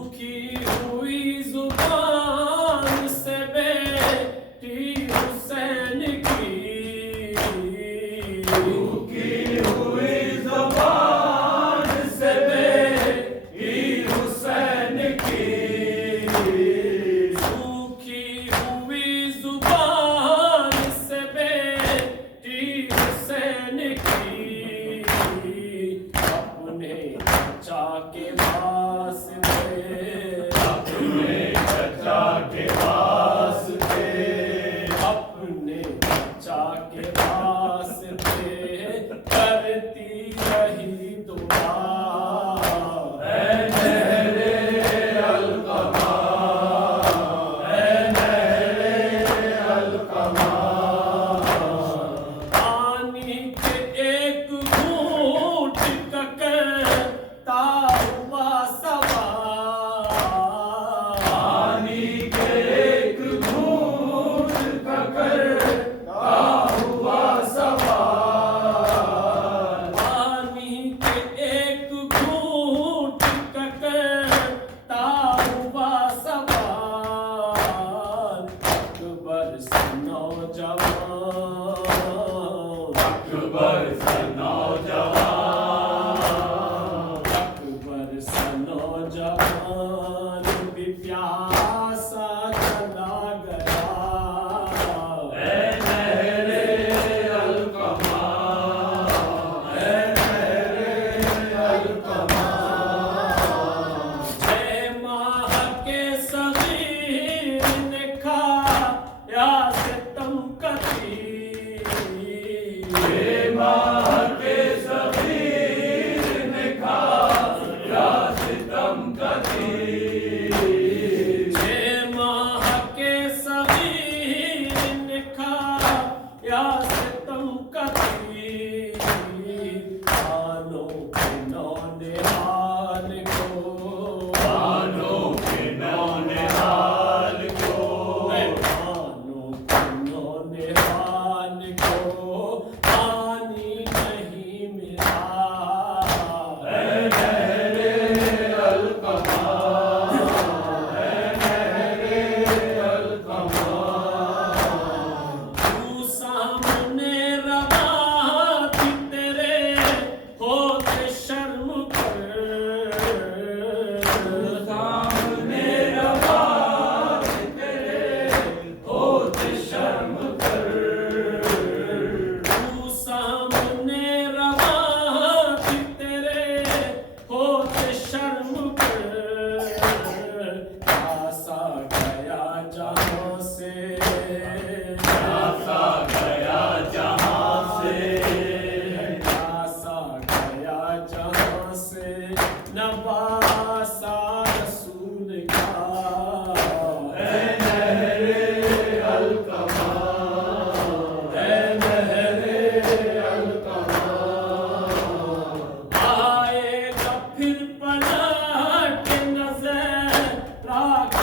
सूखी हुई जुबान से बेटी हुसैन की, सूखी हुई ज़ुबान से बेटी हुसैन की, सूखी हुई जुबान से बेटी हुसैन की, अपने चचा के पास अपने चचा के पास थे, अपने चचा के पास थे, करती रही दुआ, ऐ नहरे अलकमा, ऐ नहरे अलकमा, पानी के एक घूंट का करता हुआ सवार, पानी के एक घूंट का करता हुआ सवार, पानी के एक घूंट का करता हुआ सवार, अकबर से नौजवान, अकबर से नौजवान, अकबर से नौजवान भी प्यासा चला गया, ऐ नहरे अलकमा, ऐ नहरे अलकमा, 6 माह के सगीर ने खाया सितम कती, 6 माह के सगीर ने खाया सितम कती, 6 माह के सगीर ने खाया सितम कती, खानों के नौनिहाल को, खानों के नौनिहाल को, खानों के नौनिहाल को पानी नहीं मिला, ऐ नहरे अलकमा, ऐ नहरे अलकमा, तू सामने रवा थी तेरे होते शर्म कर, सामने रवा तेरे होते शर्म कर, तू सामने रवा थी तेरे होते शर्म कर, आसा गया जहाँ से, आसा गया जहाँ से, आसा गया जहाँ से, नवासा रसूल का, ऐ नहरे अलकमा, ऐ नहरे अलकमा, आएगा फिर पलट नजर राख